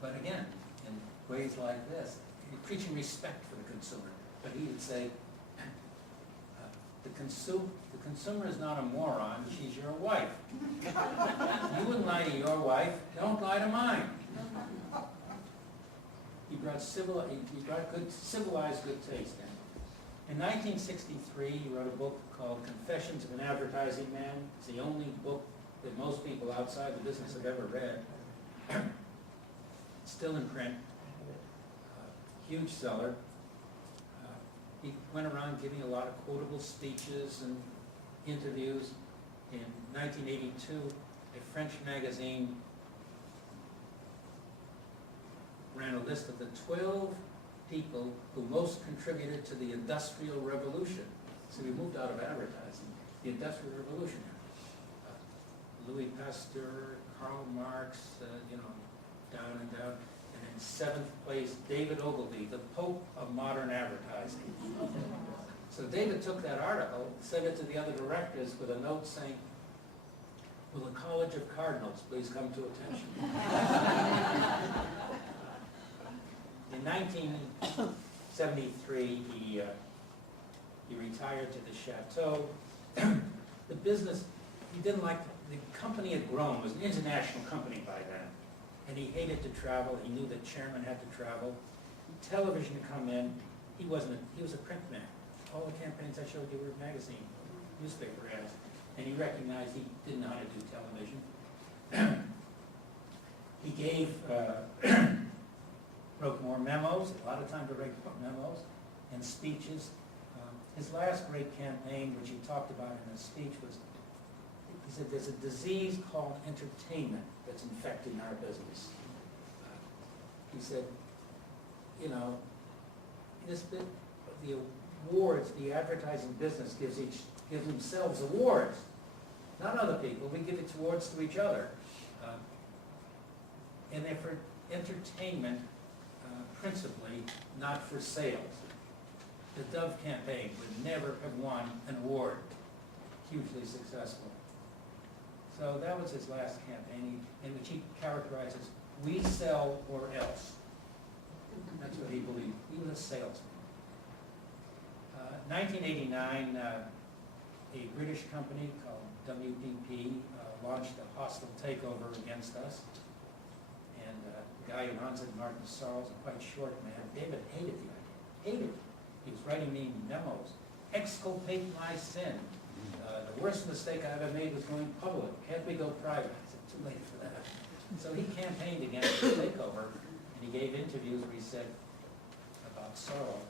But again, in ways like this, you're preaching respect for the consumer. But he would say, the consumer is not a moron, she's your wife. You wouldn't lie to your wife, don't lie to mine. He brought civilized good taste in. In 1963, he wrote a book called Confessions of an Advertising Man. It's the only book that most people outside the business have ever read. Still in print. Huge seller. He went around giving a lot of quotable speeches and interviews. In 1982, a French magazine ran a list of the 12 people who most contributed to the Industrial Revolution. So we moved out of advertising. The Industrial Revolution. Louis Pasteur, Karl Marx, down and down. And in 7th place, David Ogilvy, the Pope of modern advertising. So David took that article, sent it to the other directors with a note saying, "Will the College of Cardinals please come to attention?" In 1973, he retired to the chateau. The business, he didn't like, the company had grown. It was an international company by then. And he hated to travel. He knew the chairman had to travel. Television had come in. He was a print man. All the campaigns I showed you were magazine, newspaper ads. And he recognized he didn't know how to do television. He wrote more memos, a lot of time to write memos and speeches. His last great campaign, which he talked about in his speech, was, he said, there's a disease called entertainment that's infecting our business. He said, the awards, the advertising business gives themselves awards, not other people. We give awards to each other. And they're for entertainment, principally, not for sales. The Dove campaign would never have won an award. Hugely successful. So that was his last campaign, in which he characterized as, we sell or else. That's what he believed. He was a salesman. 1989, a British company called WPP launched a hostile takeover against us. And the guy who runs it, Martin Sarles, a quite short man, David hated the idea. Hated it. He was writing me memos. Exculpate my sin. The worst mistake I ever made was going public. Can't we go private? I said, too late for that. So he campaigned against the takeover, and he gave interviews where he said about Sorrell,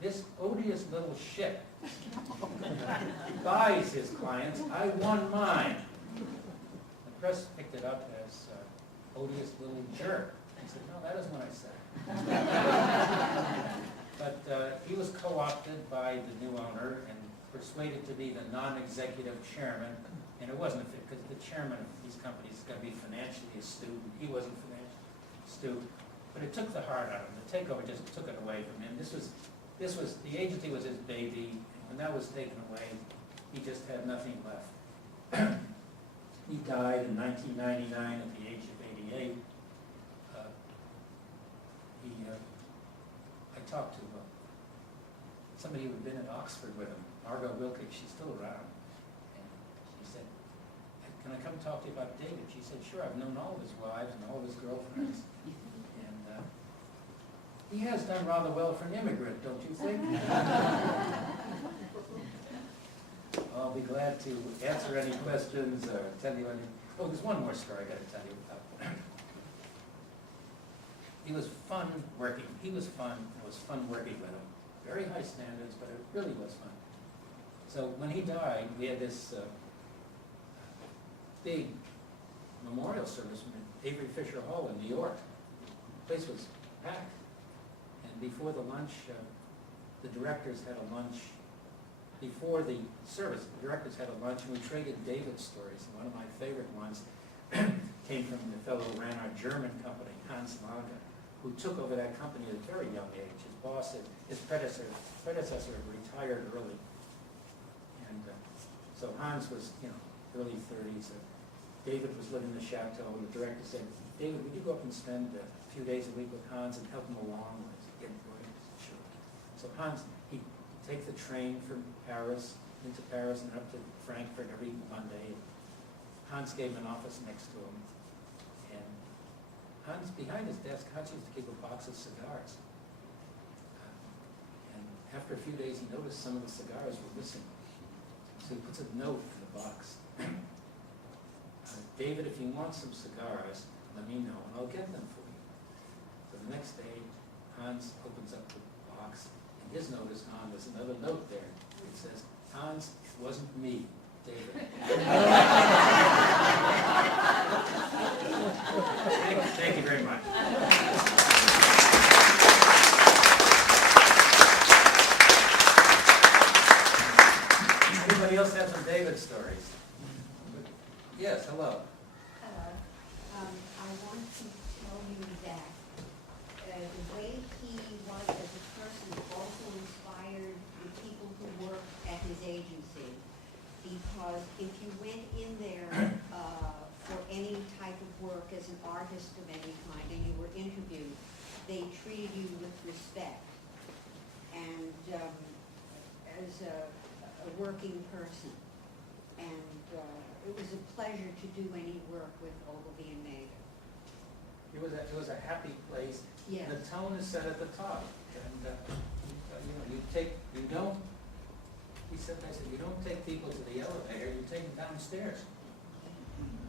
this odious little shit buys his clients. I won mine. The press picked it up as odious little jerk. He said, no, that isn't what I said. But he was co-opted by the new owner and persuaded to be the non-executive chairman. And it wasn't fit, because the chairman of these companies is going to be financially astute, and he wasn't financially astute. But it took the heart out of him. The takeover just took it away from him. The agency was his baby, and when that was taken away, he just had nothing left. He died in 1999 at the age of 88. I talked to somebody who had been at Oxford with him, Margot Wilkie. She's still around. And she said, can I come talk to you about David? She said, sure, I've known all of his wives and all of his girlfriends. And he has done rather well for an immigrant, don't you think? I'll be glad to answer any questions or tell you any. Oh, there's one more story I got to tell you about. He was fun working. He was fun. It was fun working with him. Very high standards, but it really was fun. So when he died, we had this big memorial service in Avery Fisher Hall in New York. The place was packed. And before the lunch, the directors had a lunch. Before the service, the directors had a lunch, and we traded David stories. And one of my favorite ones came from the fellow who ran our German company, Hans Lange, who took over that company at a very young age. His boss, his predecessor had retired early. And so Hans was, early 30s. David was living in the chateau, and the director said, David, would you go up and spend a few days a week with Hans and help him along with getting going? Sure. So Hans, he'd take the train from Paris, into Paris, and up to Frankfurt every Monday. Hans gave him an office next to him. And Hans, behind his desk, Hans used to keep a box of cigars. And after a few days, he noticed some of the cigars were missing. So he puts a note in the box. David, if you want some cigars, let me know, and I'll get them for you. So the next day, Hans opens up the box, and his note is on. There's another note there. It says, Hans, it wasn't me, David. Thank you very much. Anybody else have some David stories? Yes, hello. I want to tell you that the way he was as a person also inspired the people who work at his agency. Because if you went in there for any type of work as an artist of any kind and you were interviewed, they treated you with respect. And as a working person. And it was a pleasure to do any work with Ogilvy and Mager. It was a happy place. Yes. The tone is set at the top, and you don't. He said, you don't take people to the elevator. You take them downstairs.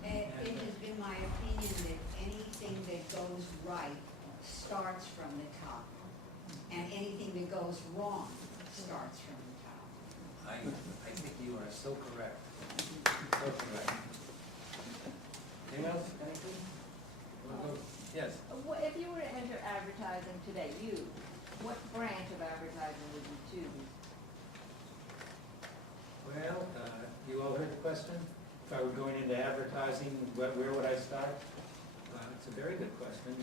It has been my opinion that anything that goes right starts from the top, and anything that goes wrong starts from the top. I think you are so correct. So correct. Anyone else? Anything? Yes. If you were to enter advertising today, what branch of advertising would you choose? Well, you all heard the question? If I were going into advertising, where would I start? It's a very good question.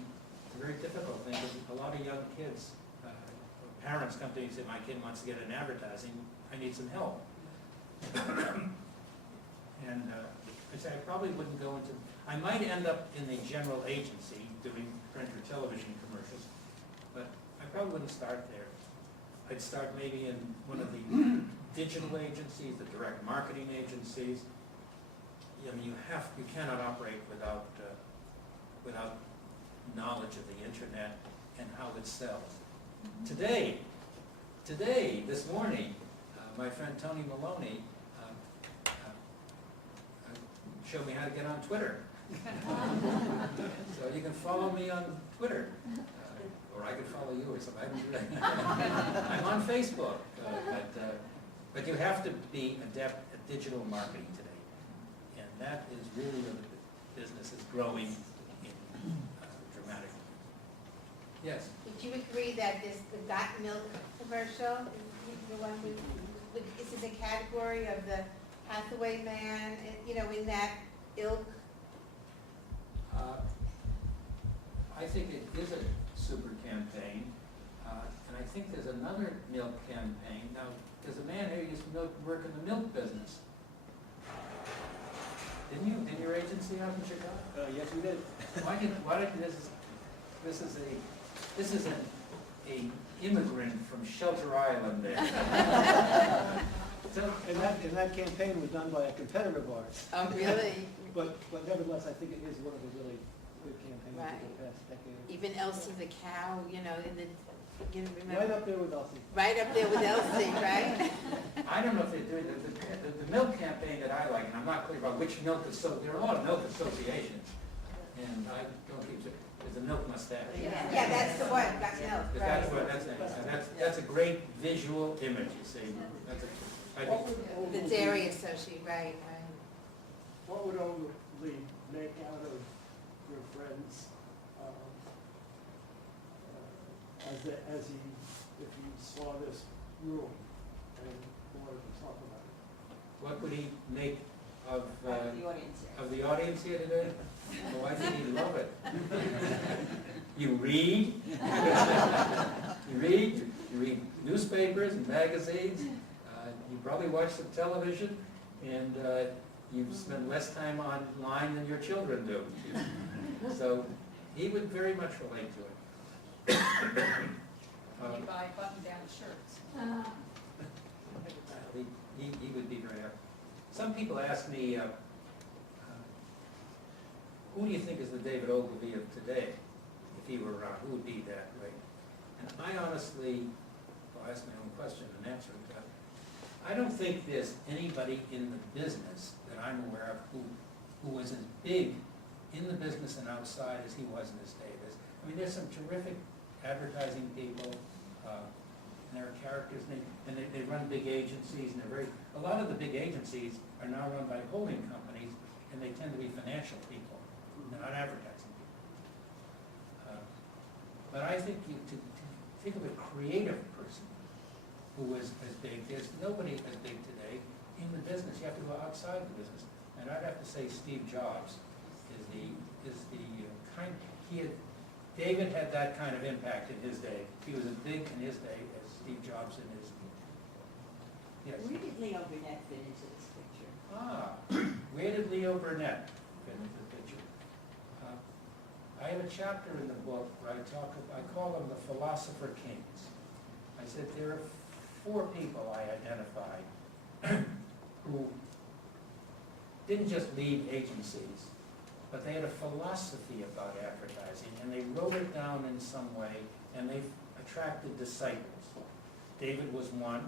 It's a very difficult thing because a lot of young kids, parents come to me and say, my kid wants to get in advertising, I need some help. And I say I probably wouldn't go into, I might end up in the general agency doing print or television commercials, but I probably wouldn't start there. I'd start maybe in one of the digital agencies, the direct marketing agencies. I mean, you cannot operate without knowledge of the internet and how it sells. Today, this morning, my friend Tony Maloney showed me how to get on Twitter. So you can follow me on Twitter, or I could follow you or something. I'm on Facebook, but you have to be adept at digital marketing today, and that is really where the business is growing dramatically. Yes. Would you agree that the Got Milk commercial, the one is in the category of the Hathaway man, in that ilk? I think it is a super campaign, and I think there's another milk campaign. Now, there's a man here who used to work in the milk business. Didn't you? In your agency out in Chicago? Yes, we did. Why did this is an immigrant from Shelter Island there. So, And that campaign was done by a competitor of ours. Oh, really? But nevertheless, I think it is one of the really good campaigns Right. of the past decade. Even Elsie the cow, remember? Right up there with Elsie. Right up there with Elsie, right? I don't know if they're doing the milk campaign that I like, and I'm not clear about which milk there are a lot of milk associations, and I don't keep it. There's a milk mustache. Yeah, that's the one, Got Milk, But that's a great visual image. You see, The dairy associate, right. What would Ogilvy make out of your friends if he saw this room and wanted to talk about it? What would he make of The audience. of the audience here today? Oh, I think he'd love it. You read. You read newspapers and magazines. You probably watch some television, and You spend less time online than your children do. So he would very much relate to it. You buy button-down shirts. He would be very happy. Some people ask me, who do you think is the David Ogilvy of today? If he were around, who would be that way? And I honestly, well, I ask my own question and answer it. I don't think there's anybody in the business that I'm aware of who was as big in the business and outside as he was in his day. I mean, there's some terrific advertising people, and there are characters, and they run big agencies, and a lot of the big agencies are now run by holding companies, and they tend to be financial people, they're not advertising people. But I think to think of a creative person who was as big, there's nobody as big today in the business. You have to go outside the business. And I'd have to say Steve Jobs is the kind, David had that kind of impact in his day. He was as big in his day as Steve Jobs in his day. Yes. Where did Leo Burnett fit into this picture? Where did Leo Burnett fit into the picture? I have a chapter in the book where I call them the philosopher kings. I said there are 4 people I identified who didn't just lead agencies, but they had a philosophy about advertising, and they wrote it down in some way, and they attracted disciples. David was one.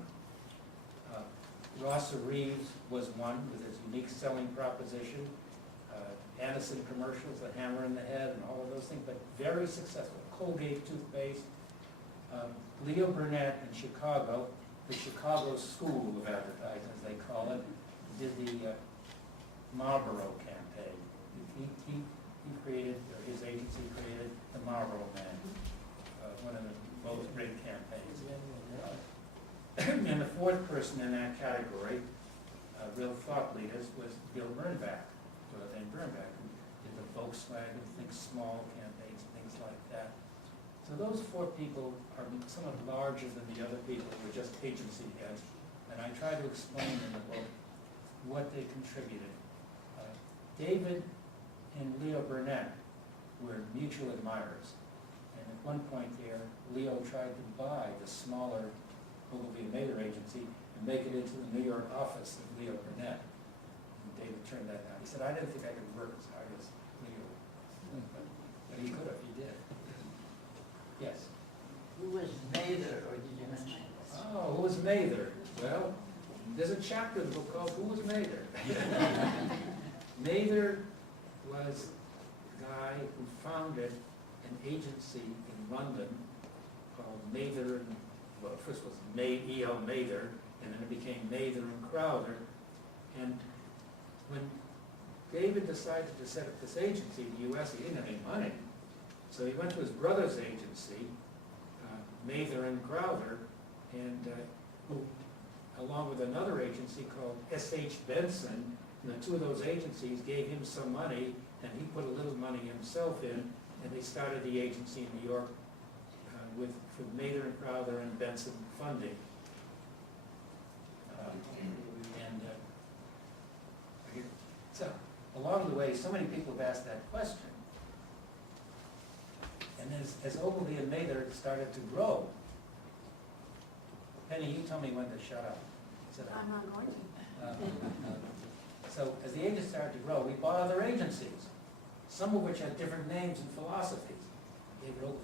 Ross Reeves was one with his unique selling proposition. Madison commercials, the hammer in the head, and all of those things, but very successful. Colgate toothpaste. Leo Burnett in Chicago, the Chicago School of Advertising, as they call it, did the Marlboro campaign. He created, or his agency created the Marlboro Man, one of the most great campaigns. And the 4th person in that category, real thought leaders, was Bill Bernbach, Jonathan Bernbach, who did the Volkswagen Think Small campaigns, things like that. So those 4 people are somewhat larger than the other people who were just agency heads, and I try to explain in the book what they contributed. David and Leo Burnett were mutual admirers, and at one point there, Leo tried to buy the smaller Ogilvy and Mather agency and make it into the New York office of Leo Burnett. And David turned that down. He said, I didn't think I could work as hard as Leo, but he could have, he did. Yes. Who was Mather, or did you mention? Oh, who was Mather? Well, there's a chapter in the book called Who Was Mather? Mather was the guy who founded an agency in London called Mather, well, first was E.L. Mather, and then it became Mather and Crowther. And when David decided to set up this agency in the U.S., he didn't have any money. So he went to his brother's agency, Mather and Crowther, and along with another agency called S.H. Benson, and the 2 of those agencies gave him some money, and he put a little money himself in, and they started the agency in New York with Mather and Crowther and Benson funding. So along the way, so many people have asked that question. And as Ogilvy and Mather started to grow, Penny, you tell me when to shut up. I'm not going to. So as the agency started to grow, we bought other agencies, some of which had different names and philosophies. David Ogilvy